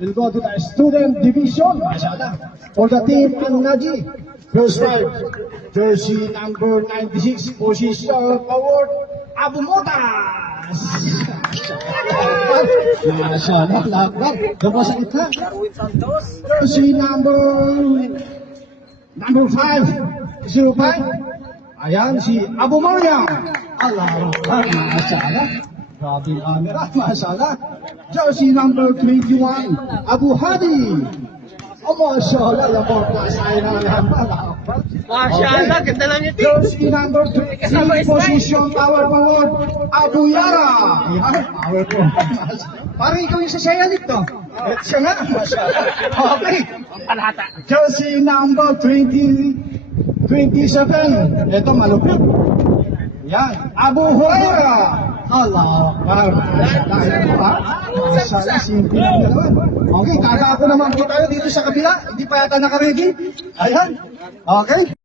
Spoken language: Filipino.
will go to the student division. Mashallah. For the team An-Naji, first five, jersey number 96, position forward, Abu Motas. Mashallah, lakbak. Dapat sa itla. Jersey number 5, 05. Ayan, si Abu Maryam. Allah Akbar, mashallah. Grabe ang camera, mashallah. Jersey number 21, Abu Hadi. Oh, mashallah, yung mga klasay na lang. Allah Akbar. Mashallah, ganda lang ito. Jersey number 23, position power forward, Abu Yara. Ayan, power forward. Parang ikaw yung sasaya nito. At siya nga, mashallah. Okay. Jersey number 27. Ito malupit. Yan. Abu Huraira. Allah Akbar. Mashallah. Simple lang naman. Okay, kaka ako naman po tayo dito sa kabila. Hindi pa yata nakaready. Ayan. Okay.